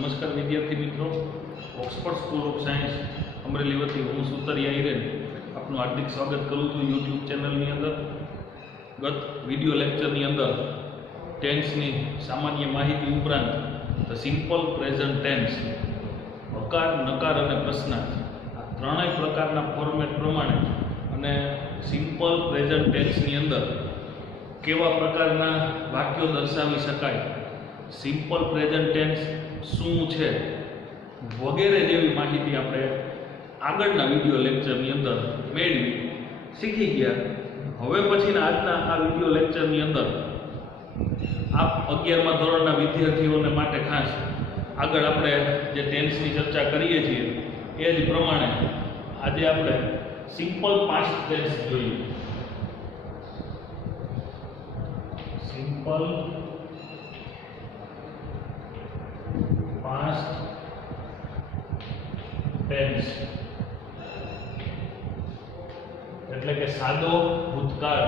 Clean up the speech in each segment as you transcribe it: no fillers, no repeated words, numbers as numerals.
નમસ્કાર વિદ્યાર્થી મિત્રો, Oxford school of science Amreli વતી હું સુતરિયા હિરેન આપનું હાર્દિક સ્વાગત કરું છું યુટ્યુબ ચેનલની અંદર। ગત વિડીયો લેક્ચરની અંદર ટેન્સની સામાન્ય માહિતી ઉપરાંત ધ સિમ્પલ પ્રેઝન્ટ ટેન્સ, હકાર, નકાર અને પ્રશ્નાર્થ આ ત્રણેય પ્રકારના ફોર્મેટ પ્રમાણે અને સિમ્પલ પ્રેઝન્ટ ટેન્સની અંદર કેવા પ્રકારના વાક્યો દર્શાવી શકાય, સિમ્પલ પ્રેઝન્ટ ટેન્સ શું છે વગેરે જેવી માહિતી આપણે આગળના વિડીયો લેક્ચરની અંદર મેળવી શીખી ગયા। હવે પછીના આજના આ વિડીયો લેક્ચરની અંદર આપ 11મા ધોરણના વિદ્યાર્થીઓને માટે ખાસ આગળ આપણે જે ટેન્સની ચર્ચા કરીએ છીએ એ જ પ્રમાણે આજે આપણે સિમ્પલ પાસ્ટ ટેન્સ જોઈએ। સિમ્પલ પાસ્ટ ટેન્સ એટલે કે સાદો ભૂતકાળ।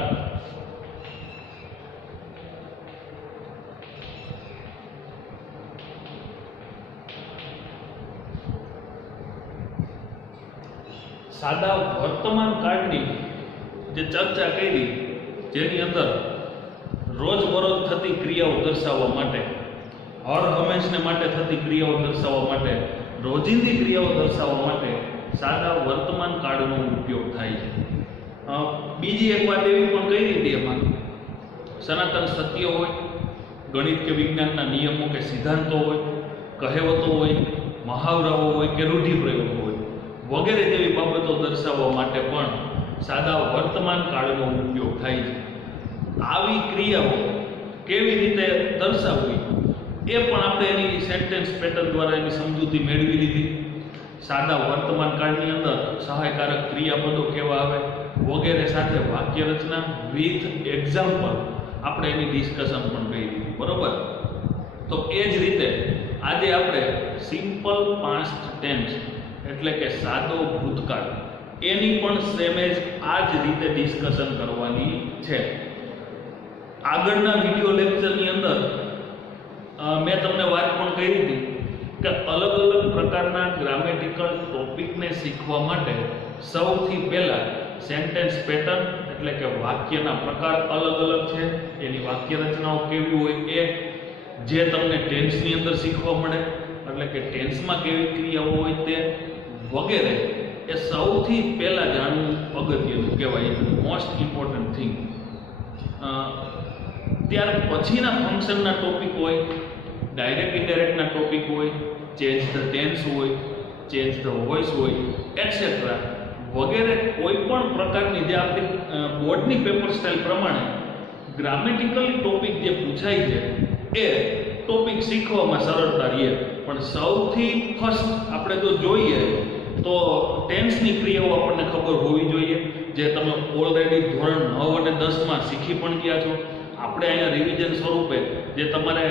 સાદા વર્તમાન કાળની જે ચર્ચા કરી, જેની અંદર રોજબરોજ થતી ક્રિયાઓ દર્શાવવા માટે, હર હંમેશને માટે થતી ક્રિયાઓ દર્શાવવા માટે, રોજિંદી ક્રિયાઓ દર્શાવવા માટે સાદા વર્તમાન કાળનો ઉપયોગ થાય છે। બીજી એક વાત એવી પણ કહી હતી એમાં સનાતન સત્ય હોય, ગણિત કે વિજ્ઞાનના નિયમો કે સિદ્ધાંતો હોય, કહેવતો હોય, મહાવરાઓ હોય કે રૂઢિપ્રયોગો હોય વગેરે જેવી બાબતો દર્શાવવા માટે પણ સાદા વર્તમાન કાળનો ઉપયોગ થાય છે। આવી ક્રિયાઓ કેવી રીતે દર્શાવવી એ પણ આપણે એની સેન્ટેન્સ પેટર્ન દ્વારા એની સમજૂતી મેળવી લીધી। સાદા વર્તમાન કાળની અંદર સહાયકારક ક્રિયાપદો કેવા આવે વગેરે સાથે વાક્ય રચના વિથ એક્ઝામ્પલ આપણે એની ડિસ્કશન પણ કરી દીધી, બરોબર? તો એ જ રીતે આજે આપણે સિમ્પલ પાસ્ટ ટેન્સ એટલે કે સાદો ભૂતકાળ એની પણ સેમેજ આ જ રીતે ડિસ્કશન કરવાની છે। આગળના વિડીયો લેક્ચરની અંદર મેં તમને વાત પણ કરી હતી કે અલગ અલગ પ્રકારના ગ્રામેટિકલ ટોપિકને શીખવા માટે સૌથી પહેલાં સેન્ટેન્સ પેટર્ન એટલે કે વાક્યના પ્રકાર અલગ અલગ છે, એની વાક્ય રચનાઓ કેવી હોય એ જે તમને ટેન્સની અંદર શીખવા મળે, એટલે કે ટેન્સમાં કેવી ક્રિયાઓ હોય તે વગેરે એ સૌથી પહેલાં જાણવું અગત્યનું કહેવાય, મોસ્ટ ઇમ્પોર્ટન્ટ થિંગ। ત્યાર પછીના ફંક્શનના ટોપિક હોય, ડાયરેક્ટ ઇનડાયરેક્ટના ટોપિક હોય, ચેન્જ ધ ટેન્સ હોય, ચેન્જ ધ વોઇસ હોય એટસેટ્રા વગેરે કોઈ પણ પ્રકારની જે આપણી બોર્ડની પેપર સ્ટાઇલ પ્રમાણે ગ્રામેટિકલી ટોપિક જે પૂછાય છે એ ટોપિક શીખવામાં સરળતા રહે। પણ સૌથી ફર્સ્ટ આપણે જો જોઈએ તો ટેન્સની ક્રિયાઓ આપણને ખબર હોવી જોઈએ, જે તમે ઓલરેડી ધોરણ 9 અને 10માં શીખી પણ ગયા છો। આપણે અહીંયા રિવિઝન સ્વરૂપે જે તમારે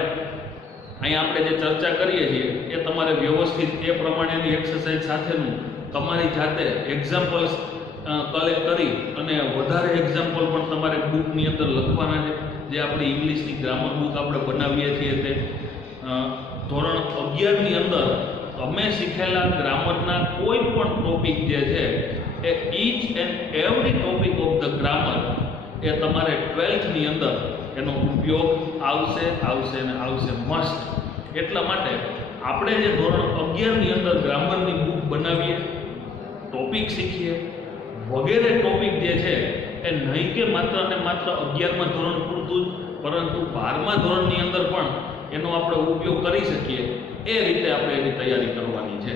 અહીંયા આપણે જે ચર્ચા કરીએ છીએ એ તમારે વ્યવસ્થિત એ પ્રમાણેની એક્સરસાઇઝ સાથેનું તમારી જાતે એક્ઝામ્પલ્સ કલેક્ટ કરી અને વધારે એક્ઝામ્પલ પણ તમારે બુકની અંદર લખવાના છે, જે આપણી ઇંગ્લિશની ગ્રામર બુક આપણે બનાવીએ છીએ તે ધોરણ 11ની અંદર અમે શીખેલા ગ્રામરના કોઈ પણ ટોપિક જે છે એ each and every topic of the grammar એ તમારે 12થની અંદર એનો ઉપયોગ આવશે અને આવશે મસ્ટ। એટલા માટે આપણે જે ધોરણ 11ની અંદર ગ્રામરની બુક બનાવીએ, ટોપિક શીખીએ વગેરે ટોપિક જે છે એ નહીં કે માત્ર અને માત્ર 11મા ધોરણ પૂરતું જ, પરંતુ 12મા ધોરણની અંદર પણ એનો આપણે ઉપયોગ કરી શકીએ એ રીતે આપણે એની તૈયારી કરવાની છે,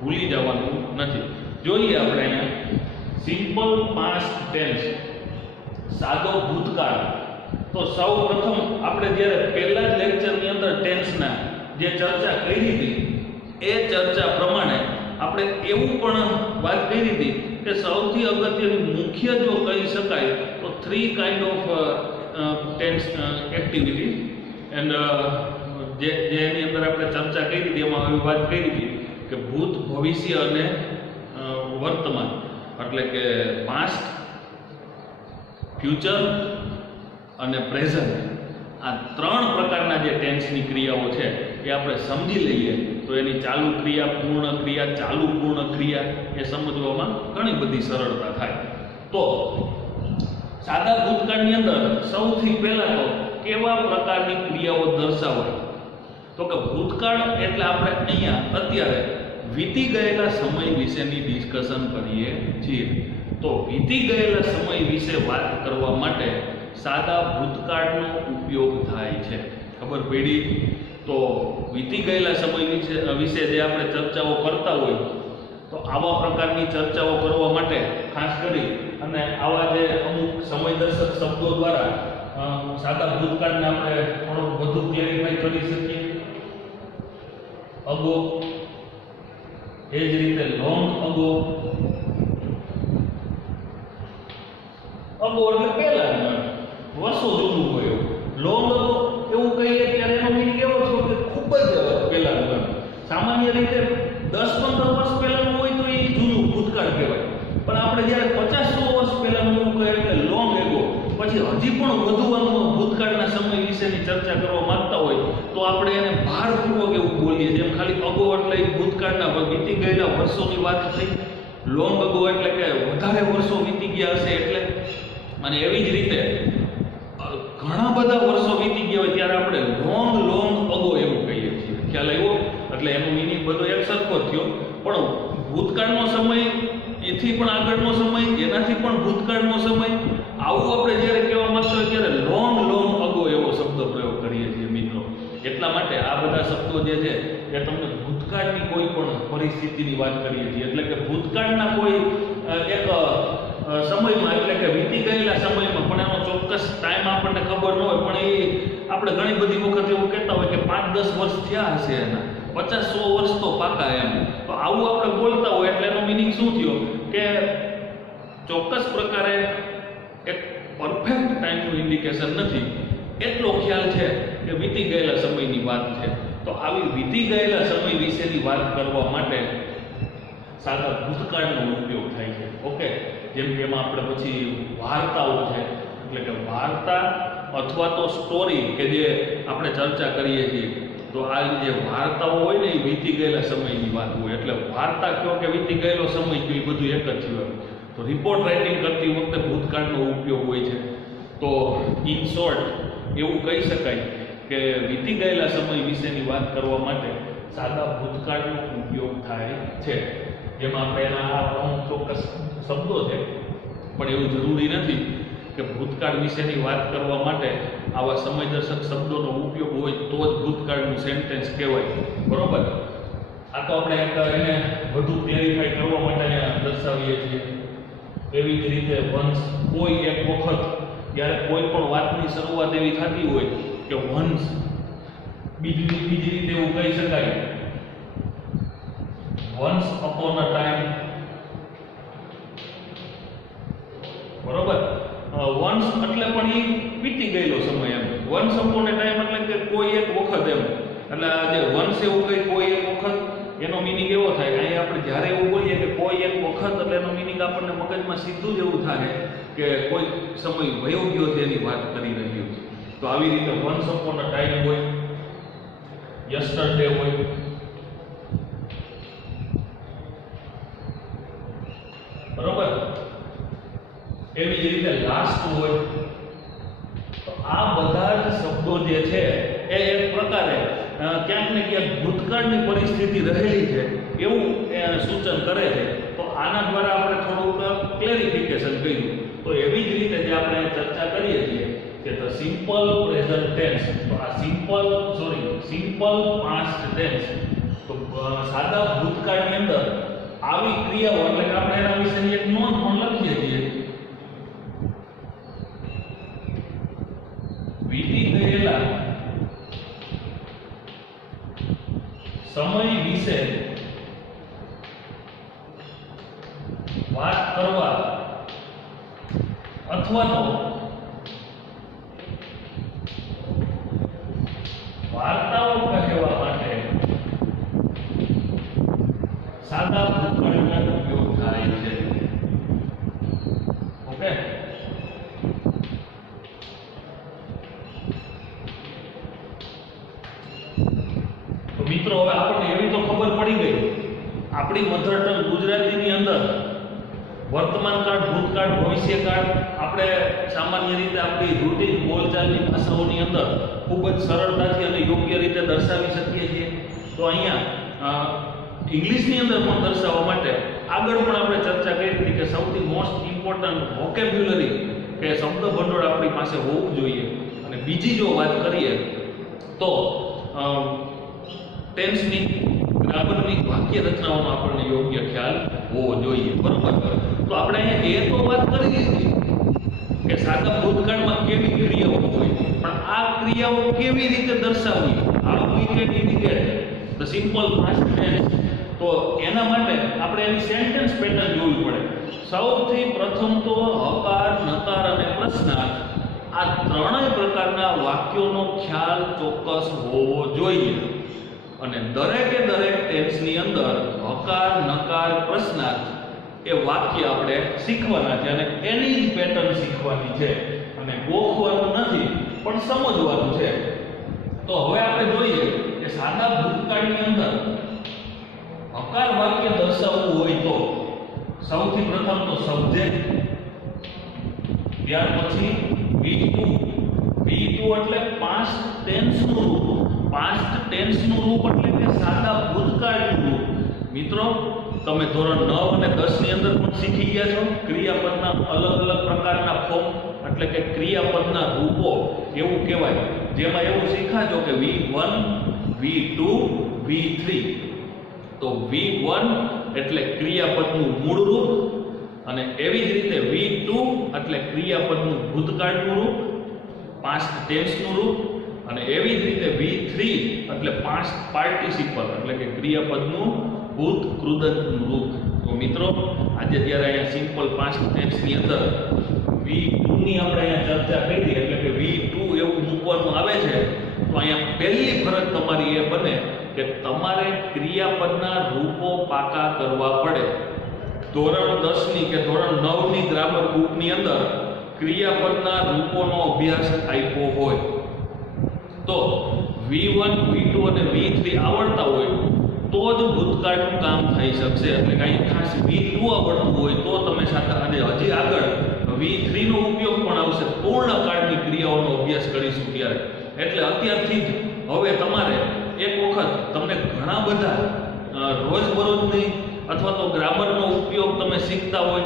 ભૂલી જવાનું નથી। જોઈએ આપણે અહીંયા સિમ્પલ પાસ્ટ ટેન્સ સાદો ભૂતકાળ। તો સૌ પ્રથમ આપણે જ્યારે પહેલા જ લેક્ચરની અંદર ટેન્સના જે ચર્ચા કરી હતી એ ચર્ચા પ્રમાણે આપણે એવું પણ વાત કરી હતી કે સૌથી અગત્યની મુખ્ય જો કહી શકાય તો 3 kind of tense activity and જે એની અંદર આપણે ચર્ચા કરી હતી એમાં હવે વાત કરી હતી કે ભૂત, ભવિષ્ય અને વર્તમાન એટલે કે પાસ્ટ, ફ્યુચર અને પ્રેઝન્ટ। આ ત્રણ પ્રકારના જે ટેન્સની ક્રિયાઓ છે એ આપણે સમજી લઈએ તો એની ચાલુ ક્રિયા, પૂર્ણ ક્રિયા, ચાલુ પૂર્ણ ક્રિયા એ સમજવામાં ઘણી બધી સરળતા થાય. તો સાદા ભૂતકાળની અંદર સૌથી પહેલા તો કેવા પ્રકારની ક્રિયાઓ દર્શાવાય? તો કે ભૂતકાળ એટલે આપણે અહીંયા અત્યારે વીતી ગયેલા સમય વિશેની ડિસ્કશન કરીએ છીએ. તો વીતી ગયેલા સમય વિશે વાત કરવા માટે સાદા ભૂતકાળનો ઉપયોગ થાય છે. ખબર પડી? તો વીતી ગયેલા સમય વિશે જે આપણે ચર્ચાઓ કરતા હોય તો આવા પ્રકારની ચર્ચાઓ કરવા માટે ખાસ કરી અને આવા જે અમુક સમયદર્શક શબ્દો દ્વારા સાદા ભૂતકાળને આપણે થોડું વધુ ક્લેરિફાઈ કરી શકીએ. અગો, એ જ રીતે લોંગ અગો. અગો એટલે પહેલા, વર્ષો જૂનું હોય એવું. લોંગ અગો એવું કહીએ ત્યારે એનો મીનિંગ એવો છે કે ખૂબ જ પહેલાનું. સામાન્ય રીતે 10-15 વર્ષ પહેલાનું હોય તો એ જૂનું ભૂતકાળ કહેવાય. પણ આપણે જ્યારે 50-100 વર્ષ પહેલાનું એવું કહે એટલે લોંગ એગો. પછી હજી પણ વધુ ભૂતકાળના સમય વિશેની ચર્ચા કરવા માંગતા હોય તો આપણે એને ભારપૂર્વક એવું બોલીએ. જેમ ખાલી અગો એટલે ભૂતકાળના વીતી ગયેલા વર્ષોની વાત થઈ. લોંગ અગો એટલે કે વધારે વર્ષો વીતી ગયા હશે એટલે. અને એવી જ રીતે ઘણા બધા વર્ષો વીતી ગયા હોય ત્યારે આપણે લોંગ અગો એવું કહીએ છીએ. ખ્યાલ આવ્યો? એટલે એનું મિનિંગ બધો એક સરખો થયો. પણ ભૂતકાળનો સમય, એથી પણ આગળનો સમય, એનાથી પણ ભૂતકાળનો સમય, આવું આપણે જ્યારે કહેવા માંગતા હોય ત્યારે લોંગ અગો એવો શબ્દ પ્રયોગ કરીએ છીએ મિત્રો. એટલા માટે આ બધા શબ્દો જે છે એ તમને ભૂતકાળની કોઈ પણ પરિસ્થિતિની વાત કરીએ છીએ. એટલે કે ભૂતકાળના કોઈ એક સમયમાં, એટલે કે વીતી ગયેલા સમયમાં, પણ એનો ચોક્કસ ટાઈમ આપણને ખબર ન હોય, પણ એ આપણે ઘણી બધી વખત એવું કહેતા હોય કે 5-10 વર્ષ થયા હશે એના, 50-100 વર્ષ તો પાકા એમ. તો આવું આપણે બોલતા હોય એટલે એનો મિનિંગ શું થયો કે ચોક્કસ પ્રકારે એક પરફેક્ટ ટાઈમનું ઇન્ડિકેશન નથી, એટલો ખ્યાલ છે કે વીતી ગયેલા સમયની વાત છે. તો આવી વીતી ગયેલા સમય વિશેની વાત કરવા માટે સાદા ભૂતકાળનો ઉપયોગ થાય છે. ઓકે, જેમ કે એમાં આપણે પછી વાર્તાઓ છે, એટલે કે વાર્તા અથવા તો સ્ટોરી કે જે આપણે ચર્ચા કરીએ છીએ, તો આ જે વાર્તાઓ હોય ને એ વીતી ગયેલા સમયની વાત હોય. એટલે વાર્તા કયો કે વીતી ગયેલો સમય કયો, એ બધું એક જ થયું. તો રિપોર્ટ રાઇટિંગ કરતી વખતે ભૂતકાળનો ઉપયોગ હોય છે. તો ઇન શોર્ટ એવું કહી શકાય કે વીતી ગયેલા સમય વિશેની વાત કરવા માટે સાદા ભૂતકાળનો ઉપયોગ થાય છે. જેમાં આપણે એના અમુક ચોક્કસ શબ્દો છે, પણ એવું જરૂરી નથી કે ભૂતકાળ વિશેની વાત કરવા માટે આવા સમયદર્શક શબ્દોનો ઉપયોગ હોય તો જ ભૂતકાળનું સેન્ટેન્સ કહેવાય. બરોબર? આ તો આપણે એને વધુ ક્લેરિફાઈ કરવા માટે દર્શાવીએ છીએ. એવી જ રીતે વંશ, કોઈ એક વખત, જ્યારે કોઈ પણ વાતની શરૂઆત એવી થતી હોય કે વંશ, બીજી રીતે એવું કહી શકાય વન્સ અપોન અ ટાઈમ. બરોબર? વન્સ એટલે પણ એ વીતી ગયેલો સમય એમ. વન્સ અપોન અ ટાઈમ એટલે કે કોઈ એક વખત એમ. એટલે આ જે વન્સ એવું કહી કોઈ એક વખત, એનો મિનિંગ એવો થાય. અહીં આપણે જ્યારે એવું બોલીએ કે કોઈ એક વખત, એટલે એનો મિનિંગ આપણને મગજમાં સીધું જ એવું થાય કે કોઈ સમય વયો ગયો તેની વાત કરી રહ્યું છે. તો આવી રીતે વન્સ અપોન અ ટાઈમ હોય, યસ્ટરડે હોય, બરોબર? એવી જ રીતે લાસ્ટ હોય. તો આ બધા જ શબ્દો જે છે એ એક પ્રકારે ક્યાંક ને ક્યાંક ભૂતકાળની પરિસ્થિતિ રહેલી છે એવું સૂચન કરે છે. તો આના દ્વારા આપણે થોડુંક ક્લેરિફિકેશન કર્યું. તો એવી જ રીતે જે આપણે ચર્ચા કરીએ છીએ કે ધ સિમ્પલ પ્રેઝન્ટ ટેન્સ, તો આ સિમ્પલ પાસ્ટ ટેન્સ, તો સાદા ભૂતકાળની અંદર આવી ક્રિયાઓ, એટલે કે આપણે એના વિશેની એક નોંધ પણ લખીએ છીએ. વીતી ગયેલા સમય વિશે વાત કરવા અથવા તો વાર્તાઓ કહેવા માટે સાદા ભૂતકાળનો ઉપયોગ થાય છે. ઓકે? આપણી મધર ટંગ ગુજરાતીની અંદર વર્તમાન કાળ, ભૂતકાળ, ભવિષ્યકાળ આપણે સામાન્ય રીતે આપણી રૂટીન બોલચાલની ભાષાઓની અંદર ખૂબ જ સરળતાથી અને યોગ્ય રીતે દર્શાવી શકીએ છીએ. તો અહીંયા ઇંગ્લિશની અંદર પણ દર્શાવવા માટે આગળ પણ આપણે ચર્ચા કરી હતી કે સૌથી મોસ્ટ ઇમ્પોર્ટન્ટ વોકેબ્યુલરી કે શબ્દ ભંડોળ આપણી પાસે હોવું જોઈએ. અને બીજી જો વાત કરીએ તો ટેન્સની, ગ્રામરની, વાક્ય રચનાઓનો આપણને યોગ્ય ખ્યાલ હોવો જોઈએ. બરોબર? તો આપણે અહીંયા એ તો વાત કરી લીધી કે સાદા ભૂતકાળમાં કેવી ક્રિયાઓ હોય, પણ આ ક્રિયાઓ કેવી રીતે દર્શાવવી, how we can indicate the simple past tense. તો એના માટે આપણે એની સેન્ટેન્સ પેટર્ન જોવી પડે. સૌથી પ્રથમ તો હકાર, નકાર અને પ્રશ્નાર્થ આ ત્રણેય પ્રકારના વાક્યોનો ખ્યાલ ચોક્કસ હોવો જોઈએ. અને દરેકે દરેક ટેન્સની અંદર હકાર, નકાર, પ્રશ્નાર્થ એ વાક્ય આપણે શીખવાના છે અને એની જ પેટર્ન શીખવાની છે અને ગોખવાનું નથી પણ સમજવાનું છે. તો હવે આપણે જોઈએ કે સાદા ભૂતકાળની અંદર હકાર વાક્ય દર્શાવવું હોય તો સૌથી પ્રથમ તો સબ્જેક્ટ, ત્યાર પછી V2 એટલે પાસ્ટ ટેન્સનું રૂપ. પાસ્ટ ટેન્સનું રૂપ એટલે કે સાદા ભૂતકાળનું રૂપ. મિત્રો તમે ધોરણ 9 અને 10 ની અંદર પણ શીખી ગયા છો ક્રિયાપદના અલગ અલગ પ્રકારના ફોર્મ એટલે કે ક્રિયાપદના રૂપો એવું કહેવાય, જેમાં એવું શીખાજો કે V1, V2, V3. તો V1 એટલે ક્રિયાપદનું મૂળ રૂપ અને એવી જ રીતે V2 એટલે ક્રિયાપદનું ભૂતકાળનું રૂપ, પાસ્ટ ટેન્સનું રૂપ અને એવી જ રીતે V3 એટલે પાસ્ટ પાર્ટિસિપલ એટલે કે ક્રિયાપદનું ભૂત કૃદંતનું રૂપ. તો મિત્રો આજે જ્યારે અહીંયા સિમ્પલ પાસ્ટ ટેન્સની અંદર V2 ની આપણે અહીંયા ચર્ચા કરી એટલે કે V2 એવું મૂકવાનું આવે છે. તો અહીંયા પહેલી ફરજ તમારી એ બને કે તમારે ક્રિયાપદના રૂપો પાકા કરવા પડે. ધોરણ 10 ની કે ધોરણ 9 ની ગ્રામર બુકની અંદર ક્રિયાપદના રૂપોનો અભ્યાસ આપ્યો હોય તો V1, V2 અને V3 આવડતા હોય તો જ ભૂતકાળનું કામ થઈ શકશે. એટલે કે અહીં ખાસ V2 આવડતું હોય તો તમે સાથે અને હજી આગળ V3 નો ઉપયોગ પણ આવશે પૂર્ણકાળની ક્રિયાઓનો અભ્યાસ કરીશું ત્યારે. એટલે અત્યારથી જ હવે તમારે એક વખત તમને ઘણા બધા રોજબરોજની અથવા તો ગ્રામરનો ઉપયોગ તમે શીખતા હોય,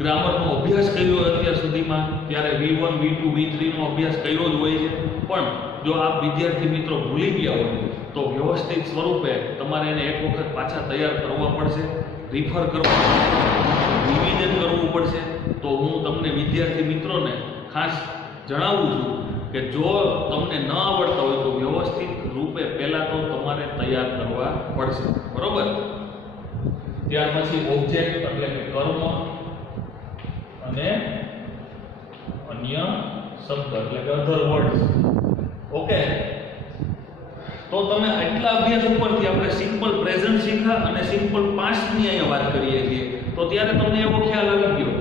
ગ્રામરનો અભ્યાસ કર્યો હોય અત્યાર સુધીમાં ત્યારે V1, V2, V3 નો અભ્યાસ કર્યો જ હોય છે. પણ જો આપ વિદ્યાર્થી મિત્રો ભૂલી ગયા હોય તો વ્યવસ્થિત સ્વરૂપે તમારે એને એક વખત પાછા તૈયાર કરવા પડશે, રિફર કરવા પડશે, રિવિઝન કરવું પડશે. તો હું તમને વિદ્યાર્થી મિત્રોને ખાસ જણાવું છું કે જો તમને ન આવડતા હોય તો વ્યવસ્થિત રૂપે પહેલા તો તમારે તૈયાર કરવા પડશે. બરોબર? ત્યાર પછી ઓબ્જેક્ટ એટલે કે કર્મ અને અન્ય શબ્દ એટલે કે અધર વર્ડ્સ. ઓકે, તો તમે આટલા અભ્યાસ ઉપરથી આપણે સિમ્પલ પ્રેઝન્ટ શીખ્યા અને સિમ્પલ પાસ્ટ ની અહીંયા વાત કરીએ છીએ. તો ત્યારે તમને એવો ખ્યાલ આવી ગયો.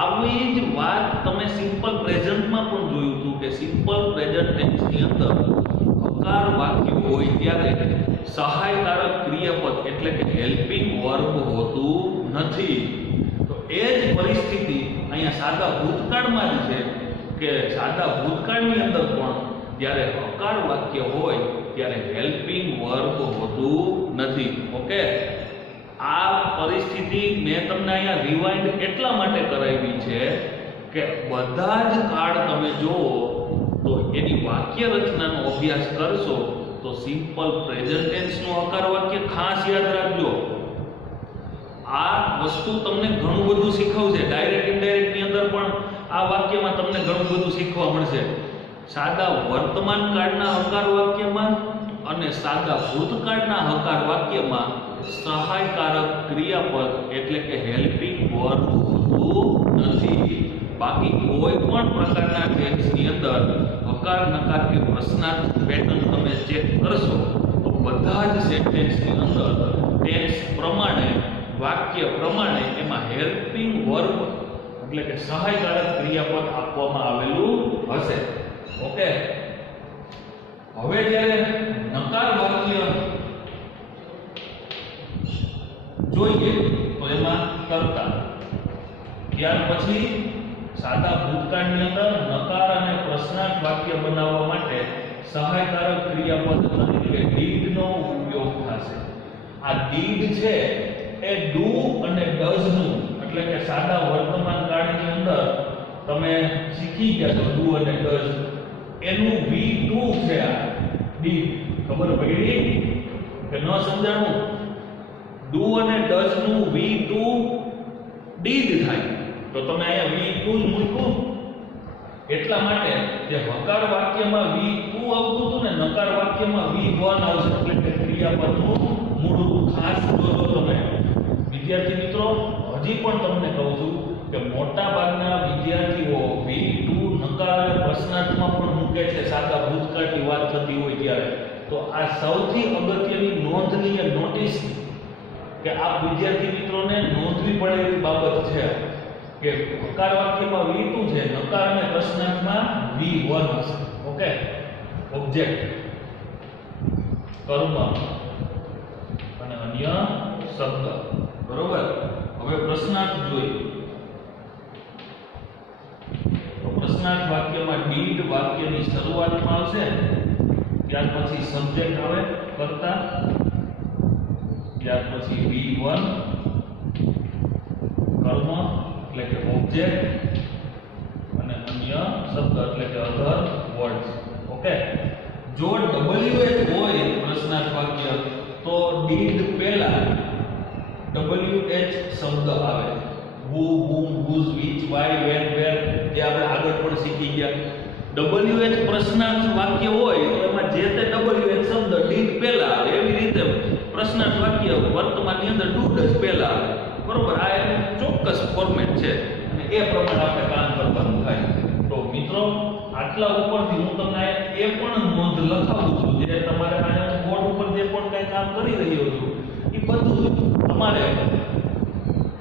આવી જ વાત તમે સિમ્પલ પ્રેઝન્ટમાં પણ જોયું હતું કે સિમ્પલ પ્રેઝન્ટ ટેન્સની અંદર હકાર વાક્ય હોય ત્યારે સહાયકારક ક્રિયાપદ એટલે કે હેલ્પિંગ વર્બ હોતું નથી. તો એ જ પરિસ્થિતિ અહીંયા સાદા ભૂતકાળમાં જ છે કે સાદા ભૂતકાળની અંદર પણ જ્યારે હકાર વાક્ય હોય ત્યારે હેલ્પિંગ વર્બ હોતું નથી. ઓકે, આ પરિસ્થિતિ મેં તમને અહીંયા રિવાઇન્ડ એટલા માટે કરાવી છે કે બધા જ કાળ તમે જુઓ તો એની વાક્ય રચનાનો અભ્યાસ કરશો તો સિમ્પલ પ્રેઝન્ટ ટેન્સનું હકાર વાક્ય ખાસ યાદ રાખજો. આ વસ્તુ તમને ઘણું બધું શીખવશે. ડાયરેક્ટ ઇનડાયરેક્ટ ની અંદર પણ આ વાક્યમાં તમને ઘણું બધું શીખવા મળશે. સાદા વર્તમાન કાળના હકાર વાક્યમાં અને સાદા ભૂતકાળના હકાર વાક્યમાં સહાયકારક ક્રિયાપદ એટલે કે હેલ્પિંગ વર્બ હોતું નથી. બાકી કોઈ પણ પ્રકારના ટેન્સની અંદર હકાર, નકાર કે પ્રશ્નાર્થ પેટર્ન તમે ચેક કરશો તો બધા જ સેન્ટેન્સની અંદર ટેન્સ પ્રમાણે, વાક્ય પ્રમાણે એમાં હેલ્પિંગ વર્બ એટલે કે સહાયકારક ક્રિયાપદ આપવામાં આવેલું હશે. ઓકે, હવે જ્યારે નકાર વાક્ય જો પ્રશ્નાર્થ વાક્ય બનાવવા માટે સહાયકારક ક્રિયાપદ તરીકે did નો ઉપયોગ થશે. આ did છે એ do અને does નું એટલે કે સાદા વર્તમાન કાળની અંદર તમે શીખી ગયા છો do અને does એનું V2 છે. આ did ખબર પડી કે ન સમજાણું? do અને does નું V2 did થાય તો તમે અહીંયા V2 જ મૂક્યું. એટલા માટે જે હકાર વાક્યમાં V2 આવતું હતું ને નકાર વાક્યમાં V1 આવશે એટલે કે ક્રિયાપદનું મૂળરૂપ ખાસ જોજો તમે. વિદ્યાર્થી મિત્રો હજી પણ તમને કહું છું કે મોટા ભાગના વિદ્યાર્થીઓ V2 નકાર અને પ્રશ્નાર્થમાં પણ મૂકે છે સાદા ભૂતકાળની વાત થતી હોય ત્યારે. તો આ સૌથી અગત્યની નોંધનીય નોટિસ કે આ વિદ્યાર્થી મિત્રોને નોંધવી પડે એવી બાબત છે કે હકાર વાક્યમાં V2 છે, નકાર અને પ્રશ્નાર્થમાં V1 હશે. ઓકે, ઓબ્જેક્ટ, કર્મ અને અન્ય શબ્દ. બરોબર. હવે પ્રશ્નાર્થ જોઈએ તો પ્રશ્નાર્થ વાક્યમાં did વાક્યની શરૂઆતમાં આવશે, ત્યાર પછી સબ્જેક્ટ આવે કર્તા, ત્યાર પછી V1 કર્મ એટલે કે ઓબ્જેક્ટ અને અન્ય શબ્દ એટલે કે અધર વર્ડ્સ. ઓકે, જો WH હોય પ્રશ્નાર્થ વાક્ય તો did પહેલા WH શબ્દ આવે. who, whom, whose, which, why, when, where જે આપણે આગળ પણ શીખી ગયા. WH પ્રશ્નાર્થ વાક્ય હોય તો એમાં જે તે WH શબ્દ did પહેલા આવે. એવી રીતે પ્રશ્નાર્થ વાક્ય વર્તમાનની અંદર do does પહેલા આવે. બરોબર. આ એક ચોક્કસ ફોર્મેટ છે અને એ પ્રમાણે આપણે કામ કરવાનું થાય. તો મિત્રો આટલા ઉપરથી હું તમને એ પણ નોંધ લખાવું છું જે તમારે આ બોર્ડ ઉપર જે પણ કંઈ કામ કરી રહ્યો છું એ બધું તમારે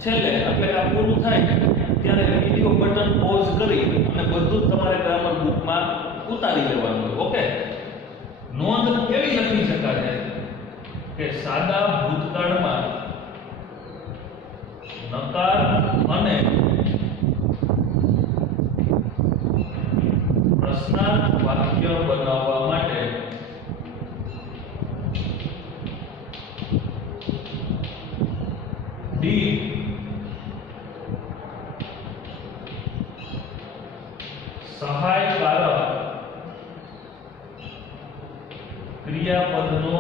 છેલ્લે એટલે આ પૂરું થાય ત્યારે વિડિયો બટન પોઝ કરી અને બધું જ તમારે ગ્રામર બુકમાં ઉતારી લેવાનું. ઓકે, નોંધ એવી લખી શકાય કે સાદા ભૂતકાળમાં નકાર અને પ્રશ્નાર્થ વાક્ય બનાવવા માટે did સહાયકારક ક્રિયાપદનો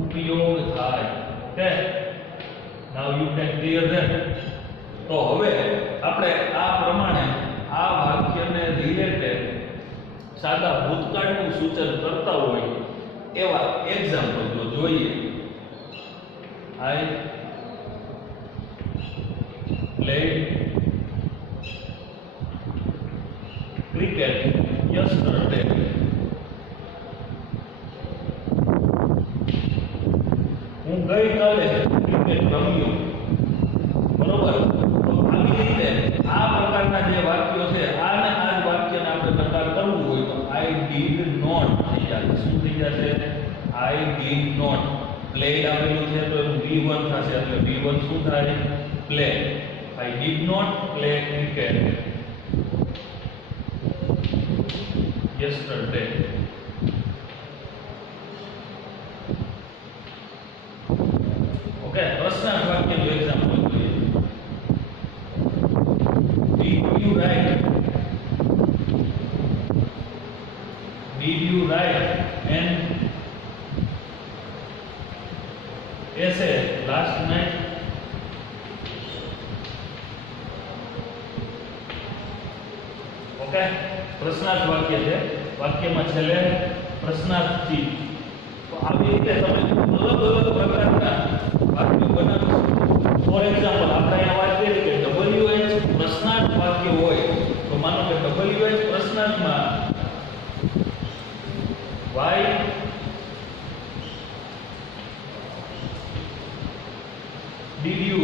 ઉપયોગ થાય. Okay, now you can clear that. તો હવે આપણે આ પ્રમાણે આ વાક્યને રિલેટેડ સાદા ભૂતકાળનું સૂચન કરતા હોય એવા એક્ઝામ્પલ જો જોઈએ. I played cricket yesterday. હું ગઈકાલે ક્રિકેટ રમ્યો. બરોબર. તો આવી રીતે આ પ્રકારના જે વાક્યો છે આને આ જ વાક્યને આપણે નકાર કરવું હોય તો I did not થઈ જાય. શું થઈ જશે? I did not. પ્લેડ આપેલું છે તો એનું V1 થશે એટલે V1 શું થાય? Play. I did not play cricket yesterday. Okay, પ્રશ્નાર્થ વાક્યનું એક્ઝામ્પલ જોઈએ. Did you write? Did you write an essay last night? Okay, પ્રશ્નાર્થ વાક્ય છે. વાક્યમાં છેલ્લે પ્રશ્નાર્થ ચીજ. તો આવી રીતે તમે અલગ અલગ પ્રકારના વાક્યો બનાવો. ફોર એક્ઝામ્પલ આપણે અહીંયા વાત કરી કે WH પ્રશ્નાર્થ વાક્ય હોય તો માનો કે WH પ્રશ્નાર્થમાં why did you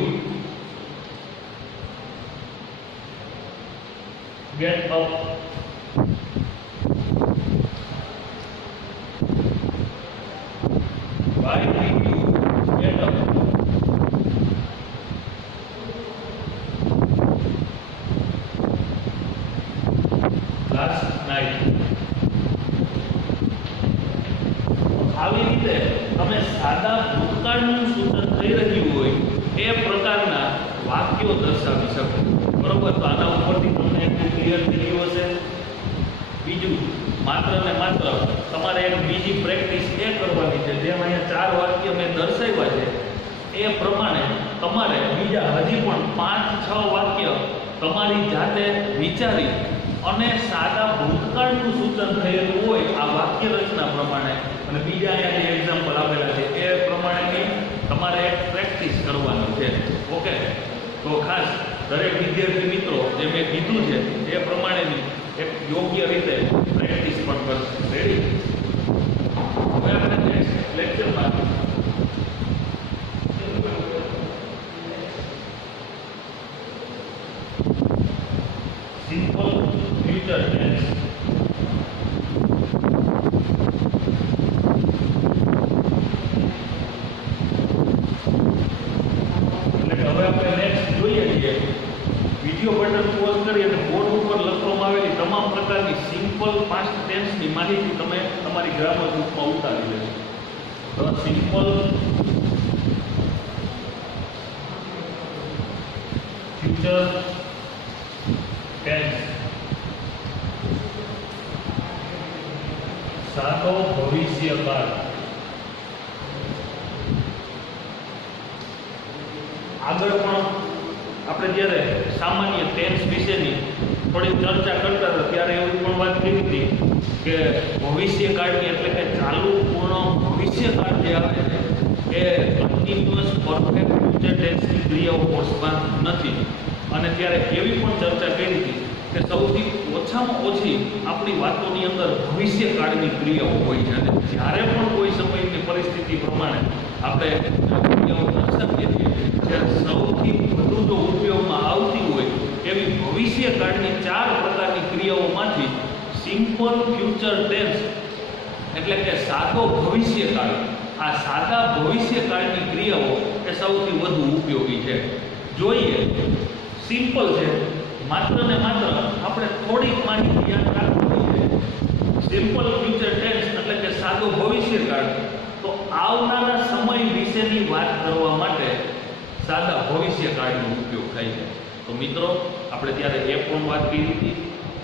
get up? Why did you get up? Last night. આવી રીતે તમે સાદા ભૂતકાળનું સૂચન થઈ રહ્યું હોય એ પ્રકારના વાક્યો દર્શાવી શકો. બરોબર? તો આના ઉપરથી તમને એક ક્લિયર થઈ ગયું હશે. બીજું, માત્ર ને માત્ર તમારે એક બીજી પ્રેક્ટિસ એ કરવાની છે, જેમ અહીંયા 4 વાક્ય મેં દર્શાવ્યા છે એ પ્રમાણે તમારે બીજા હજી પણ 5-6 વાક્ય તમારી જાતે વિચારી અને સાદા ભૂતકાળનું સૂચન થયેલું હોય આ વાક્ય રચના પ્રમાણે અને બીજા અહીંયા જે એક્ઝામ્પલ આપેલા છે એ પ્રમાણેની તમારે એક પ્રેક્ટિસ કરવાની છે. ઓકે? તો ખાસ દરેક વિદ્યાર્થી મિત્રો જે મેં કીધું છે એ પ્રમાણેની એક યોગ્ય રીતે પ્રેક્ટિસ પણ કરશે. રેડી? હવે આપણે નેક્સ્ટ લેક્ચરમાં simple future tense video button pause કરી અને બોર્ડ ઉપર લખવામાં આવેલી તમામ પ્રકારની સિમ્પલ પાસ્ટ ટેન્સની માહિતી તમે તમારી ગ્રામર બુકમાં ઉતારી લેજો. તો સિમ્પલ ફ્યુચર ટેન્સ સાદો ભવિષ્યકાળ. આગળ પણ આપણે જ્યારે સામાન્ય ટેન્સ વિશેની થોડી ચર્ચા કરતા હતા ત્યારે એવી પણ વાત કરી હતી કે ભવિષ્યકાળની એટલે કે ચાલુ પૂર્ણ ભવિષ્યકાળ જે આવે છે એ કન્ટિન્યુઅસ પરફેક્ટ ફ્યુચર ટેન્સની ક્રિયાઓ કોર્સમાં નથી. અને ત્યારે એવી પણ ચર્ચા કરી હતી કે સૌથી ઓછામાં ઓછી આપણી વાતોની અંદર ભવિષ્યકાળની ક્રિયાઓ હોય છે અને જ્યારે પણ કોઈ સમયની પરિસ્થિતિ પ્રમાણે આપણે ક્રિયાઓ દર્શાવીએ છીએ ત્યારે સૌથી વધુ જો ઉપયોગમાં આવતી હોય એવી ભવિષ્યકાળની 4 પ્રકારની ક્રિયાઓમાંથી સિમ્પલ ફ્યુચર ટેન્સ એટલે કે સાદો ભવિષ્યકાળ, આ સાદા ભવિષ્યકાળની ક્રિયાઓ એ સૌથી વધુ ઉપયોગી છે. જોઈએ, સિમ્પલ છે, માત્ર ને માત્ર આપણે થોડીક માહિતી યાદ રાખવાની છે. સિમ્પલ ફ્યુચર ટેન્સ એટલે કે સાદો ભવિષ્યકાળ, તો આવનારા સમય વિશેની વાત કરવા માટે સાદા ભવિષ્યકાળનો ઉપયોગ થાય છે. તો મિત્રો, આપણે ત્યારે એ પણ વાત કરી હતી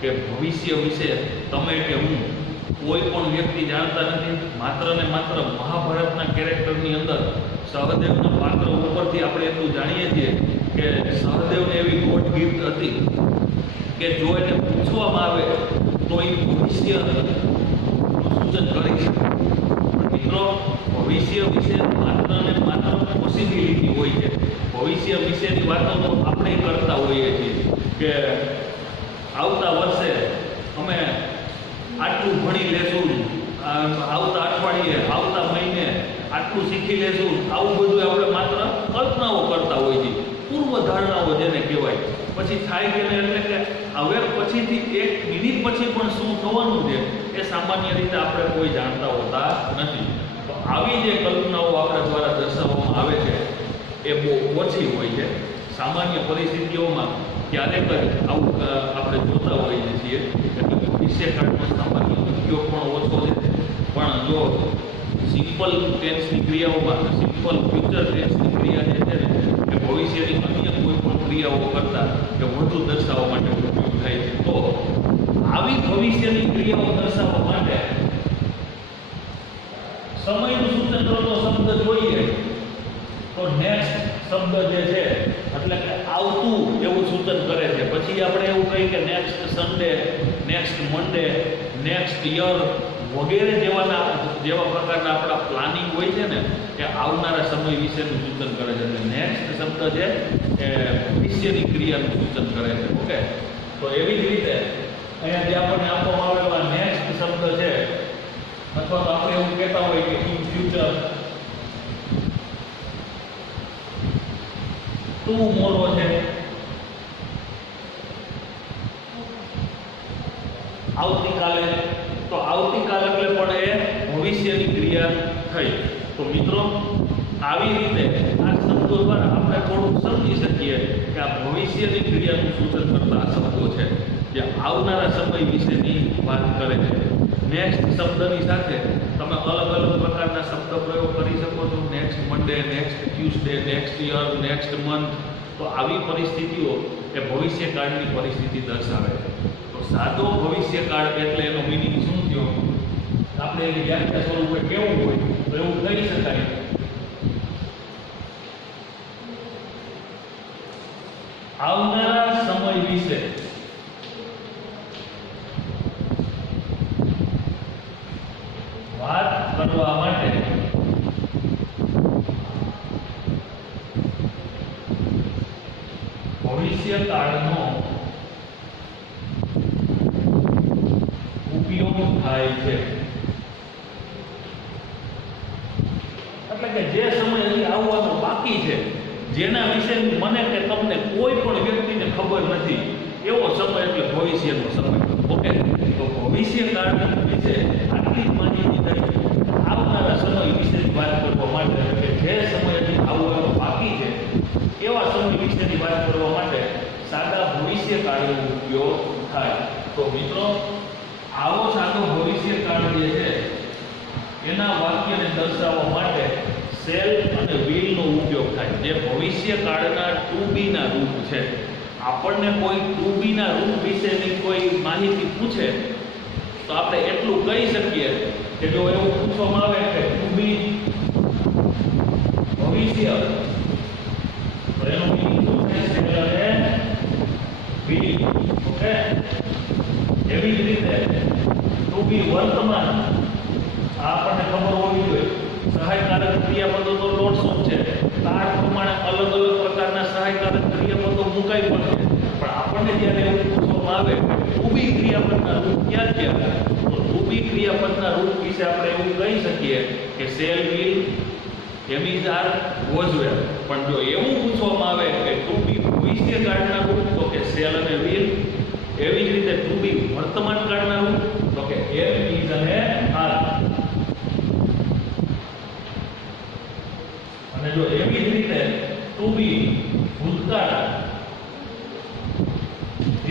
કે ભવિષ્ય વિશે તમે કે હું કોઈ પણ વ્યક્તિ જાણતા નથી. માત્ર ને માત્ર મહાભારતના કેરેક્ટરની અંદર સહદેવના પાત્ર ઉપરથી આપણે એટલું જાણીએ છીએ કે સહદેવને એવી ગોડ ગિફ્ટ હતી કે જો એને પૂછવામાં આવે તો એ ભવિષ્યનું સૂચન કરી શકે. મિત્રો, ભવિષ્ય વિશે માત્ર ને માત્ર પોસિબિલિટી હોય છે. ભવિષ્ય વિશેની વાતો તો આપણે કરતા હોઈએ છીએ કે આવતા વર્ષે અમે આટલું ભણી લેશું, આવતા અઠવાડિયે, આવતા મહિને આટલું શીખી લેશું. આવું બધું આપણે માત્ર કલ્પનાઓ કરતા હોઈએ છીએ, પૂર્વધારણાઓ જેને કહેવાય. પછી થાય કે એટલે કે હવે પછીથી 1 મિનિટ પછી પણ શું થવાનું છે એ સામાન્ય રીતે આપણે કોઈ જાણતા હોતા નથી. તો આવી જે કલ્પનાઓ આપણા દ્વારા દર્શાવવામાં આવે છે એ બહુ ઓછી હોય છે. સામાન્ય પરિસ્થિતિઓમાં ક્યારેક જ આવું આપણે જોતા હોઈએ છીએ. એટલે ભવિષ્યકાળનો સામાન્ય ઉપયોગ પણ ઓછો છે. પણ જો સિમ્પલ ટેન્સની ક્રિયાઓમાં, સિમ્પલ ફ્યુચર ટેન્સની ક્રિયા જે છે ને એ ભવિષ્યની અન્ય કોઈ પણ ક્રિયાઓ કરતાં એ વધુ દર્શાવવા માટે ઉપયોગ થાય છે. તો આવી ભવિષ્યની ક્રિયાઓ દર્શાવવા માટે સમયનું સૂચન કરતો શબ્દ જોઈએ તો નેક્સ્ટ શબ્દ જે છે એટલે કે આવતું એવું સૂચન કરે છે. પછી આપણે એવું કહીએ કે next Sunday, next Monday, next year વગેરે જેવા પ્રકારના આપણા પ્લાનિંગ હોય છે ને એ આવનારા સમય વિશેનું સૂચન કરે છે. એટલે નેક્સ્ટ શબ્દ છે એ ભવિષ્યની ક્રિયાનું સૂચન કરે છે. ઓકે, તો એવી જ રીતે અહીંયા જે આપણને આપવામાં આવેલો નેક્સ્ટ શબ્દ છે અથવા તો આપણે એવું કહેતા હોય કે ઇન ફ્યુચર, ટુમોરો છે, આવતીકાલે. તો આવતીકાલ એટલે પણ એ ભવિષ્યની ક્રિયા થઈ. તો મિત્રો, આવી રીતે આ શબ્દો દ્વારા આપણે થોડુંક સમજી શકીએ કે આ ભવિષ્યની ક્રિયાનું સૂચન કરતા શબ્દો છે. જે આવનારા સમય વિશેની વાત કરે છે. નેક્સ્ટ શબ્દની સાથે તમે અલગ અલગ પ્રકારના શબ્દ પ્રયોગ કરી શકો છો. Next Monday, next Tuesday, next year, next month. તો આવી પરિસ્થિતિઓ એ ભવિષ્યકાળની પરિસ્થિતિ દર્શાવે છે. તો સાદો ભવિષ્યકાળ એટલે એનો મિનિંગ શું થયો? આપણે એની વ્યાખ્યા સ્વરૂપે કેવું હોય તો એવું કહી શકાય આવનારા સમય વિશે વાત કરવા માટે ભવિષ્યકાળનો ઉપયોગ થાય છે. એટલે કે જે સમય હજી આવવાનો બાકી છે, જેના વિશે મને કે તમને કોઈ પણ વ્યક્તિને ખબર નથી, એવો સમય એટલે ભવિષ્યનો સમય. ઓકે, તો ભવિષ્યકાળ વિશે આટલી જ માહિતી થઈ. આવનારા સમય વિશે વાત કરવા માટે કે જે સમય હજી આવવાનો બાકી છે એવા સમય વિશેની વાત કરવા માટે સાદા ભવિષ્યકાળનો ઉપયોગ થાય. તો મિત્રો, આવો સાદો ભવિષ્યકાળ જે છે એના વાક્યને દર્શાવવા માટે શેલ અને વિલનો ઉપયોગ થાય. જે ભવિષ્યકાળના ટુ બીના રૂપ છે. આપણને કોઈ ટુ બીના રૂપ વિશેની કોઈ માહિતી પૂછે તો આપણે એટલું કહી શકીએ કે જો એવું પૂછવામાં આવે કે ટુ બી ભવિષ્ય, તો એનું મીનિંગ શું થાય? શેલ અને વિલ. ઓકે, એવી જ રીતે ટુ બી વર્તમાન, આ આપણને ખબર હોવી જોઈએ. સહાયકારક ક્રિયાપદો તો લોટ્સ ઓફ છે. કાળ પ્રમાણે અલગ અલગ પ્રકારના સહાયકારક ક્રિયાપદો મુકાઈ પણ છે. પણ આપણને જ્યારે એવું પૂછવામાં આવે ટુ બી ક્રિયાપદના રૂપ ક્યાં ક્યાં, તો ટુ બી ક્રિયાપદના રૂપ વિશે આપણે એવું કહી શકીએ કે shall, will, am is, are, was, were. પણ જો એવું પૂછવામાં આવે કે ટુ બી ભવિષ્યકાળના રૂપ, તો કે શેલ અને વિલ. એવી જ રીતે ટુ બી વર્તમાન કાળના રૂપ, તો કે એમ ઇઝ અને આર. અને જો એવી જ રીતે ટુ બી ભૂતકાળ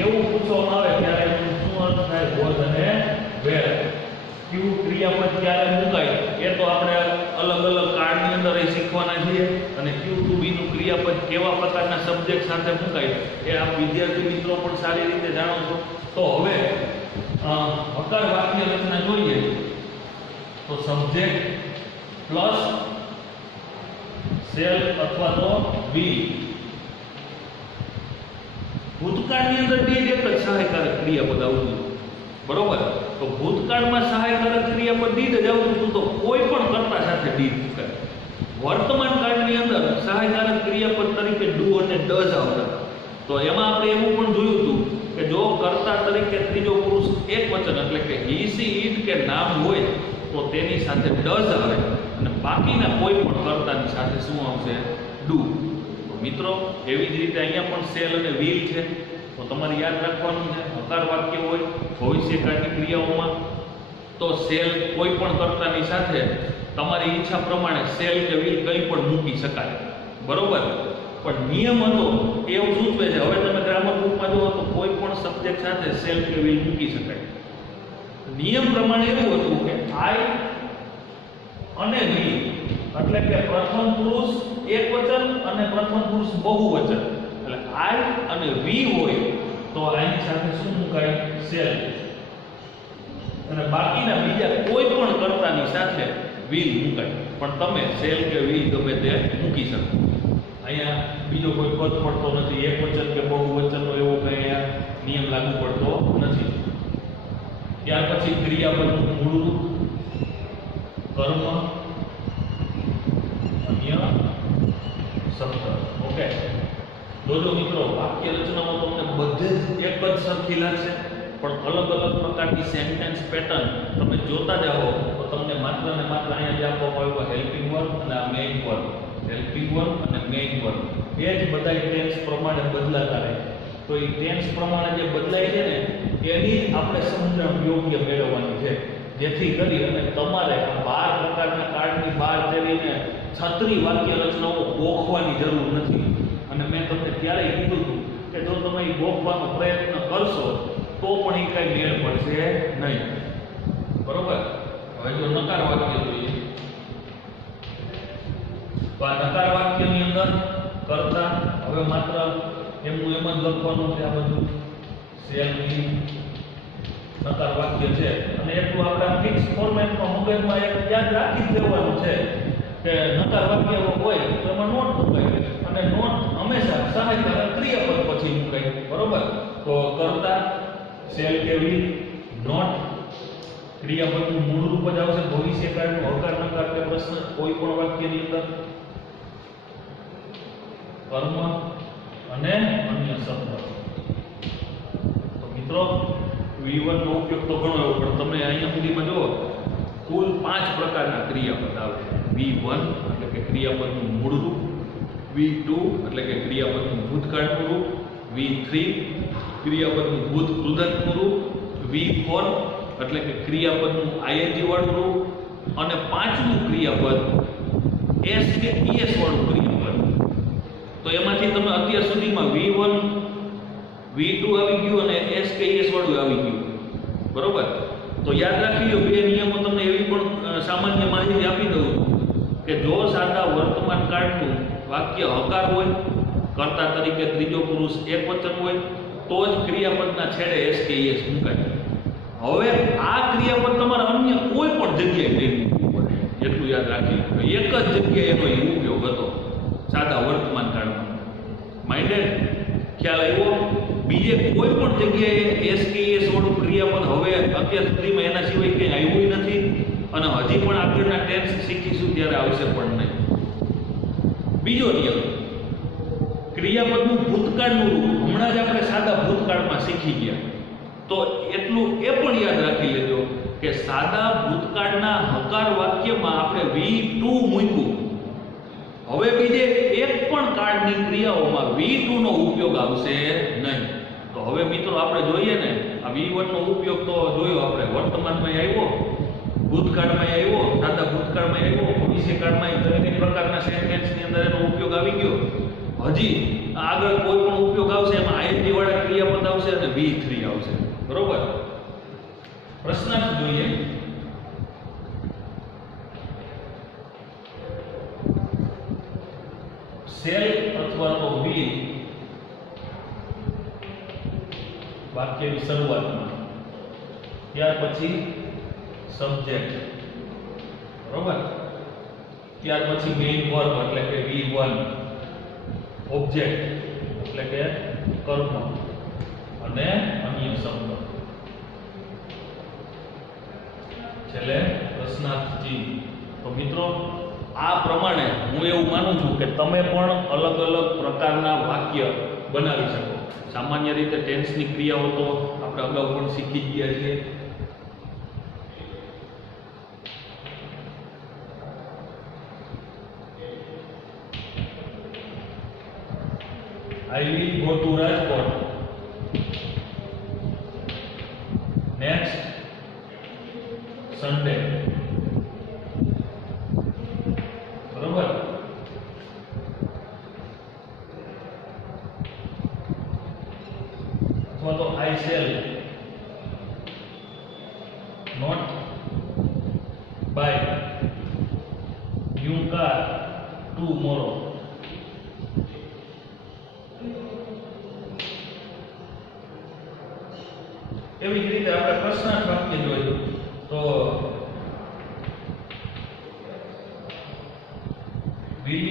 એવું પૂછવામાં આવે ત્યારે એનું શું અર્થ થાય? વોઝ અને વેર. ક્યુ ક્રિયાપદ ક્યારે મુકાય એ તો આપણે અલગ અલગ કાળની અંદર એ શીખવાના છીએ. અને ક્યુ ટુ બી નું ક્રિયાપદ કેવા પ્રકારના સબ્જેક્ટ સાથે મુકાય એ આપ વિદ્યાર્થી મિત્રો પણ સારી રીતે જાણો છો. તો હવે હકાર વાક્ય રચના જોઈએ તો સબ્જેક્ટ પ્લસ શેલ અથવા તો બી. ભૂતકાળની અંદર ડીડ એક જ સહાયકારક ક્રિયાપદ આવતું, બરોબર? તો ભૂતકાળમાં સહાયકારક ક્રિયાપદ ડીડ જ આવતું હતું, તો કોઈ પણ કર્તા સાથે ડીડ મુકાય. વર્તમાન કાળની અંદર સહાયકારક ક્રિયાપદ તરીકે ડુ અને ડઝ આવતા. તો એમાં આપણે એવું પણ જોયું હતું કે જો કર્તા તરીકે ત્રીજો પુરુષ એક વચન એટલે કે હી, સી, ઇટ કે નામ હોય તો તેની સાથે ડઝ આવે અને બાકીના કોઈ પણ કર્તાની સાથે શું આવશે? ડુ. તો મિત્રો, એવી જ રીતે અહીંયા પણ શેલ અને વિલ છે. તો તમારે યાદ રાખવાનું છે, હકાર વાક્ય હોય ભવિષ્યકાળની ક્રિયાઓમાં તો શેલ કોઈ પણ કર્તાની સાથે તમારી ઈચ્છા પ્રમાણે શેલ કે વિલ કંઈ પણ મૂકી શકાય, બરોબર? પણ નિયમ હતો એવું સૂચવે છે. હવે તમે ગ્રામર બુકમાં જુઓ તો કોઈ પણ સબ્જેક્ટ સાથે શેલ કે વિલ મૂકી શકાય. નિયમ પ્રમાણે એવું હતું કે આઈ અને વી એટલે કે પ્રથમ પુરુષ એક વચન અને પ્રથમ પુરુષ બહુવચન. એટલે આઈ અને વી હોય તો આની સાથે શું મુકાય? શેલ. અને બાકીના બીજા કોઈ પણ કર્તાની સાથે વિલ મુકાય. પણ તમે શેલ કે વિલ ગમે તે મૂકી શકો. અહીંયા બીજો કોઈ પદ પડતો નથી. એક વચન કે બહુવચનનો એવો કંઈ નિયમ લાગુ પડતો નથી. ત્યાર પછી ક્રિયાપદનું મૂળ રૂપ, કર્મ, અન્ય શબ્દ. ઓકે, જોજો મિત્રો, વાક્ય રચનાઓ તમને બધે જ એક જ સરખી લાગશે, પણ અલગ અલગ પ્રકારની સેન્ટેન્સ પેટર્ન તમે જોતા જાઓ તો તમને માત્ર ને માત્ર અહીંયા જે આપવામાં આવ્યું હેલ્પિંગ વર્બ અને આ મેઇન વર્બ, હેલ્પિંગ વર્બ અને મેઇન વર્બ એ જ બધા ટેન્સ પ્રમાણે બદલાતા રહે. તો એ ટેન્સ પ્રમાણે જે બદલાય છે ને એની આપણે સમજણ યોગ્ય મેળવવાની છે, જેથી કરી અને તમારે 12 પ્રકારના કાર્ડની બહાર જઈને 36 વાક્ય રચનાઓ ગોખવાની જરૂર નથી. અને મેં તમને ત્યારે કીધું હતું કે જો તમે એ ગોખવાનો પ્રયત્ન કરશો કઈ મેળ પડશે નહીં. બરોબર. હવે જો નકાર વાક્ય જોઈએ તો આ નકાર વાક્યની અંદર કરતા હવે માત્ર એમનું એમ જ લખવાનું છે. આ બધું શેલ બી નકાર વાક્ય છે અને એટલું આપણે ફિક્સ ફોર્મેટમાં મગજમાં એક યાદ રાખી જ દેવાનું છે કે નકાર વાક્ય હોય તો એમાં નોટ મુકાય અને નોટ હંમેશા સહાયકારક ક્રિયાપદ પછી મુકાય. બરોબર. તો કરતા શેલ કે વી નોટ ક્રિયાપદનું મૂળ રૂપ જ આવશે ભવિષ્યકાળનું હકાર નકાર કે પ્રશ્ન કોઈ પણ વાક્યની અંદર. કર્મ અને અન્ય શબ્દ. તો મિત્રો V1 નો ઉપયોગ તો ઘણો એવો પણ તમે અહીંયા સુધીમાં જુઓ કુલ 5 પ્રકારના ક્રિયાપદ આવે. V1 એટલે કે ક્રિયાપદનું મૂળ રૂપ, V2 એટલે કે ક્રિયાપદનું ભૂતકાળનું રૂપ, V3 ક્રિયાપદનું ભૂત કૃદંતનું રૂપ, V4 એટલે કે ક્રિયાપદનું ing વાળું રૂપ અને પાંચમું ક્રિયાપદ s કે es વાળું ક્રિયાપદ. તો એમાંથી તમે અત્યાર સુધીમાં V1 V2 આવી ગયું અને s કે es વાળું આવી ગયું. બરોબર. તો યાદ રાખી લો બે નિયમો તમને એવી પણ સામાન્ય માહિતી આપી દઉં કે જો સાદા વર્તમાન કાળનું વાક્ય હકાર હોય, કર્તા તરીકે ત્રીજો પુરુષ એકવચન હોય તો જ ક્રિયાપદના છેડે s કે es મુકાય. હવે આ ક્રિયાપદ તમારે અન્ય કોઈ પણ જગ્યાએ લઈ મૂકવું પડે. એટલું યાદ રાખી એક જ જગ્યાએ એનો ઉપયોગ હતો સાદા વર્તમાન કાળમાં. માઇન્ડેડ? ખ્યાલ આવ્યો? બીજે કોઈ પણ જગ્યાએ s કે es વાળું ક્રિયાપદ હવે અત્યાર સુધીમાં એના સિવાય કંઈ આવ્યું નથી અને હજી પણ આગળના ટેન્સ શીખીશું ત્યારે આવશે પણ નહીં. બીજો નિયમ ક્રિયાપદનું ભૂતકાળનું રૂપ હમણાં જ આપણે સાદા ભૂતકાળમાં શીખી ગયા. તો એટલું એ પણ યાદ રાખી લેજો કે સાદા ભૂતકાળના હકાર વાક્યમાં આપણે V2 મૂક્યું. હવે બીજે એક પણ કાળની ક્રિયાઓમાં V2 નો ઉપયોગ આવશે નહીં. તો હવે મિત્રો આપણે જોઈએ ને આ V1 નો ઉપયોગ તો જોયો આપણે વર્તમાનમાં આવ્યો, ભૂતકાળમાં આવ્યો, સાદા ભૂતકાળમાં આવ્યો, ભવિષ્યકાળમાં દરેક પ્રકારના સેન્ટેન્સની અંદર એનો ઉપયોગ આવી ગયો. હજી આગળ કોઈ પણ ઉપયોગ આવશે એમાં ing વાળા ક્રિયાપદ આવશે અને V3 આવશે. બરોબર. પ્રશ્નાર્થ જોઈએ. સેલ અથવા તો વી વાક્યની શરૂઆતમાં, ત્યાર પછી સબ્જેક્ટ. બરોબર. ત્યાર પછી મેઇન વર્બ એટલે કે V1, ઓબ્જેક્ટ એટલે કે કર્મ અને અન્ય શબ્દ. છેલ્લે પ્રશ્નાર્થ ચિહ્ન. તો મિત્રો આ પ્રમાણે હું એવું માનું છું કે તમે પણ અલગ અલગ પ્રકારના વાક્ય બનાવી શકો. સામાન્ય રીતે ટેન્સની ક્રિયાઓ તો આપણે અગાઉ પણ શીખી ગયા છીએ. I will go to Rajkot next Sunday. બરોબર. અથવા તો I shall not buy new car tomorrow. એવી જ રીતે આપણે પ્રશ્નાર્થ વાક્ય જોયું તો will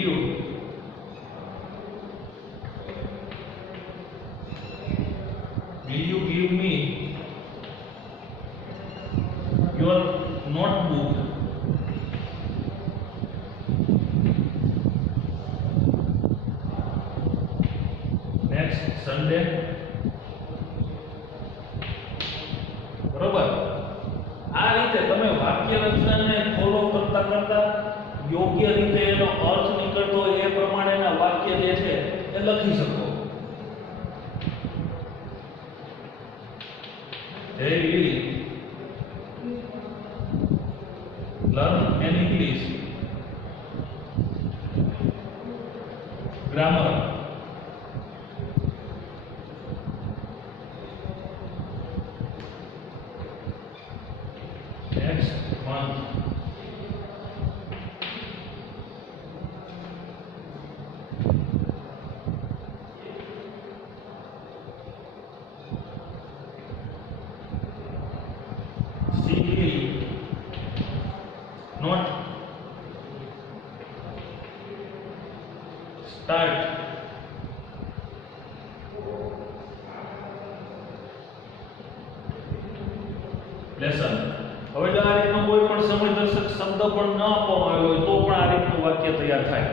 you give me your notebook next Sunday? બરોબર. આ રીતે તમે વાક્ય રચનાને ફોલો કરતા કરતા યોગ્ય રીતે એનો અર્થ નીકળતો હોય એ પ્રમાણેના વાક્ય જે છે એ લખી શકો. They will learn an English grammar next month. She will not start lesson. હવે જો આ રીતનો કોઈ પણ સમયદર્શક શબ્દ પણ ન આપવામાં આવ્યો હોય તો પણ આ રીતનું વાક્ય તૈયાર થાય.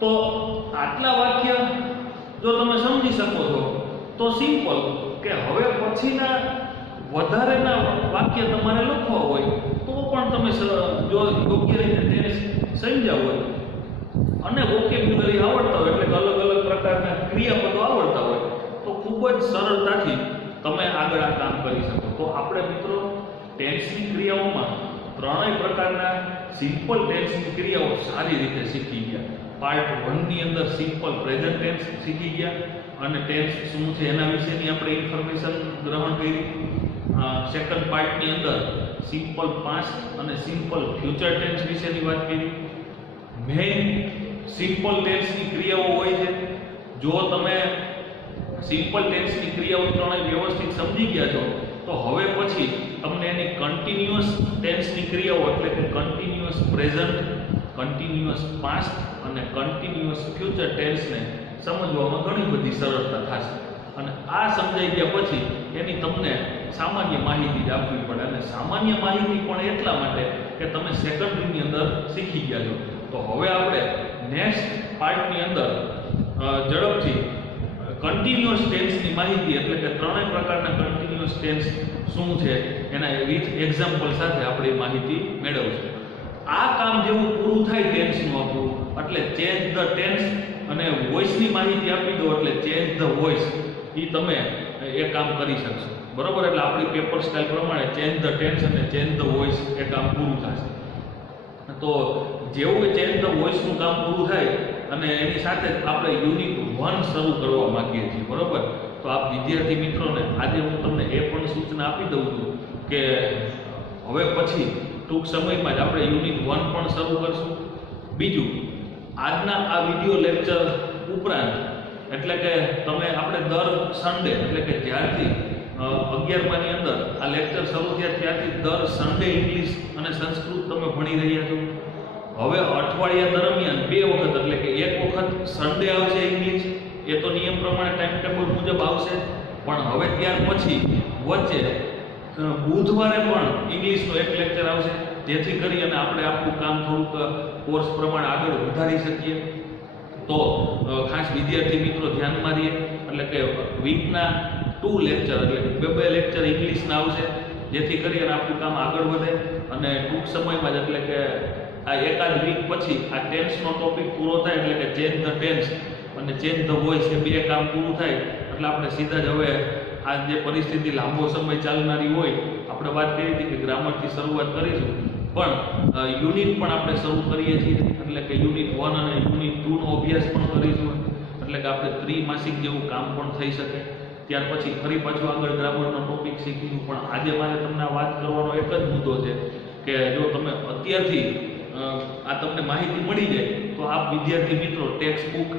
તો આટલા વાક્ય જો તમે સમજી શકો છો તો સિમ્પલ કે હવે પછીના વધારેના વાક્ય તમારે લખવા હોય તો પણ તમે જો યોગ્ય રીતે ટેન્સ સમજ્યા હોય અને વોકેબ્યુલરી આવડતા હોય એટલે અલગ અલગ પ્રકારના ક્રિયાપદો આવડતા હોય તો ખૂબ જ સરળતાથી તમે આગળ આ કામ કરી શકો. તો આપણે મિત્રો ટેન્સની ક્રિયાઓમાં ત્રણેય પ્રકારના સિમ્પલ ટેન્સની ક્રિયાઓ સારી રીતે શીખી ગયા. પાર્ટ 1 ની અંદર સિમ્પલ પ્રેઝન્ટ ટેન્સ શીખી ગયા અને ટેન્સ શું છે એના વિશેની આપણે ઇન્ફોર્મેશન ગ્રહણ કરી. સેકન્ડ પાર્ટની અંદર સિમ્પલ પાસ્ટ અને સિમ્પલ ફ્યુચર ટેન્સ વિશેની વાત કરી. મેઇન સિમ્પલ ટેન્સની ક્રિયાઓ હોય છે. જો તમે સિમ્પલ ટેન્સની ક્રિયાઓ ત્રણેય વ્યવસ્થિત સમજી ગયા છો તો હવે પછી તમને એની કન્ટિન્યુઅસ ટેન્સની ક્રિયાઓ એટલે કે કન્ટિન્યુઅસ પ્રેઝન્ટ, કન્ટિન્યુઅસ પાસ્ટ અને કન્ટિન્યુઅસ ફ્યુચર ટેન્સને સમજવામાં ઘણી બધી સરળતા થશે. અને આ સમજાઈ ગયા પછી એની તમને સામાન્ય માહિતી જ આપવી પડે અને સામાન્ય માહિતી પણ એટલા માટે કે તમે સેકન્ડરીની અંદર શીખી ગયા છો. તો હવે આપણે નેક્સ્ટ પાર્ટની અંદર ઝડપથી કન્ટિન્યુઅસ ટેન્સની માહિતી એટલે કે ત્રણેય પ્રકારના કન્ટિન્યુઅસ ટેન્સ શું છે એના વિથ એક્ઝામ્પલ સાથે આપણે માહિતી મેળવશું. આ કામ જેવું પૂરું થાય ટેન્સનું આપણું એટલે ચેન્જ ધ ટેન્સ અને વોઇસની માહિતી આપી દો એટલે ચેન્જ ધ વોઇસ એ તમે એ કામ કરી શકશો. બરોબર. એટલે આપણી પેપર સ્ટાઇલ પ્રમાણે ચેન્જ ધ ટેન્સ અને ચેન્જ ધ વોઇસ એ કામ પૂરું થશે. તો જેવું ચેન્જ ધ વોઇસનું કામ પૂરું થાય અને એની સાથે આપણે યુનિટ 1 શરૂ કરવા માંગીએ છીએ. બરોબર. તો આપ વિદ્યાર્થી મિત્રોને આજે હું તમને એ પણ સૂચના આપી દઉં છું કે હવે પછી ટૂંક સમયમાં જ આપણે યુનિટ 1 પણ શરૂ કરશું. બીજું, આજના આ વિડિયો લેક્ચર ઉપરાંત એટલે કે તમે આપણે દર સન્ડે એટલે કે જ્યારથી 11માની અંદર આ લેક્ચર શરૂ થયા ત્યારથી દર સન્ડે ઇંગ્લિશ અને સંસ્કૃત તમે ભણી રહ્યા છો. હવે અઠવાડિયા દરમિયાન 2 વખત એટલે કે એક વખત સન્ડે આવશે ઇંગ્લિશ, એ તો નિયમ પ્રમાણે ટાઈમ ટેબલ મુજબ આવશે. પણ હવે ત્યાર પછી વચ્ચે બુધવારે પણ ઇંગ્લિશનો એક લેક્ચર આવશે જેથી કરી અને આપણે આપણું કામ થોડુંક કોર્સ પ્રમાણે આગળ વધારી શકીએ. તો ખાસ વિદ્યાર્થી મિત્રો ધ્યાનમાં રહીએ એટલે કે વીકના 2 લેક્ચર એટલે 2 લેક્ચર ઇંગ્લિશના આવશે જેથી કરી અને આપણું કામ આગળ વધે. અને ટૂંક સમયમાં જ એટલે કે આ એકાદ વીક પછી આ ટેન્સનો ટોપિક પૂરો થાય એટલે કે ચેન્જ ધ ટેન્સ અને ચેન્જ ધ વોઇસ એ 2 કામ પૂરું થાય એટલે આપણે સીધા જ હવે આ જે પરિસ્થિતિ લાંબો સમય ચાલનારી હોય આપણે વાત કરી હતી કે ગ્રામરથી શરૂઆત કરીશું પણ યુનિટ પણ આપણે શરૂ કરીએ છીએ એટલે કે યુનિટ 1 અને યુનિટ 2 નો અભ્યાસ પણ કરીશું એટલે કે આપણે ત્રિમાસિક જેવું કામ પણ થઈ શકે. ત્યાર પછી ફરી પાછું આગળ ગ્રામરનો ટોપિક શીખીશું. પણ આજે મારે તમને વાત કરવાનો એક જ મુદ્દો છે કે જો તમે અત્યારથી આ તમને માહિતી મળી જાય તો આપ વિદ્યાર્થી મિત્રો ટેક્સ્ટ બુક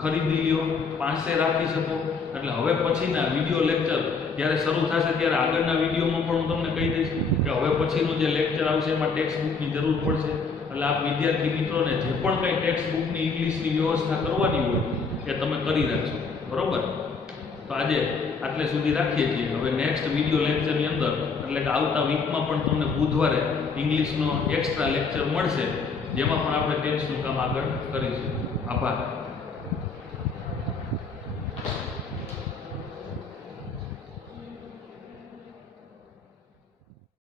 ખરીદી લ્યો, પાસે રાખી શકો. એટલે હવે પછીના વિડીયો લેક્ચર જ્યારે શરૂ થશે ત્યારે આગળના વિડીયોમાં પણ હું તમને કહી દઈશ કે હવે પછીનું જે લેક્ચર આવશે એમાં ટેક્સ્ટ બુકની જરૂર પડશે. એટલે આપ વિદ્યાર્થી મિત્રોને જે પણ કંઈ ટેક્સ્ટ બુકની ઇંગ્લિશની વ્યવસ્થા કરવાની હોય એ તમે કરી રાખશો. બરોબર. તો આજે આટલે સુધી રાખીએ છીએ. હવે નેક્સ્ટ વિડીયો લેક્ચરની અંદર એટલે કે આવતા વીકમાં પણ તમને બુધવારે ઇંગ્લિશનો એક્સ્ટ્રા લેક્ચર મળશે જેમાં પણ આપણે ટેન્સનું કામ આગળ કરીશું. આભાર.